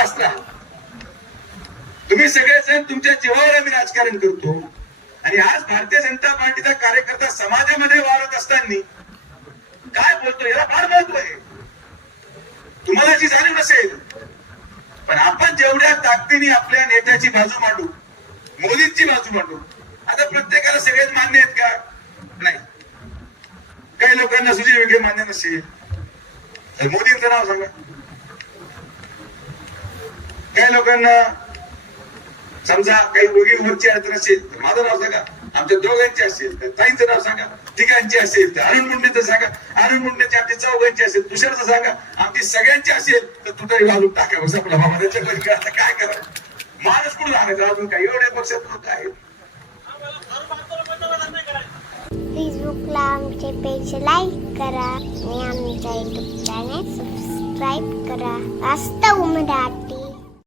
असता. तुम्ही सगळेजण तुमच्या जीवावर आम्ही राजकारण करतो. आणि आज भारतीय जनता पार्टीचा कार्यकर्ता समाजामध्ये वावरत असताना काय बोलतो याला फार महत्त्व आहे. तुम्हाला जी जाणीव नसेल पण आपण जेवढ्या ताकदीने आपल्या नेत्याची बाजू मांडू मोदींची बाजू मांडू आता प्रत्येकाला सगळेच मान्य आहेत का? नाही. काही लोकांना सुजी वेगळे मान्य नसेल. तर मोदींचं नाव सांगा. काही लोकांना समजा काही दोघीवरची अडचण असेल तर माझं नाव सांगा. आमच्या दोघांची असेल तर ताईचं नाव सांगा. तिघांची असेल तर अरुण मुंडेचं सांगा. अरुण मुंडेची आमची चौघांची असेल दुसऱ्याचं सांगा. आमची सगळ्यांची असेल तर तू तरी टाका. बस आपला बाबा त्याच्या आता काय करा माणूस कुठून आणायचा? अजून काय एवढ्या पक्षात लोक आहेत. फेसबुकला आमचे पेज लाईक करा. आणि आमच्या युट्यूब चॅनेल सबस्क्राईब करा. वास्तव मराठी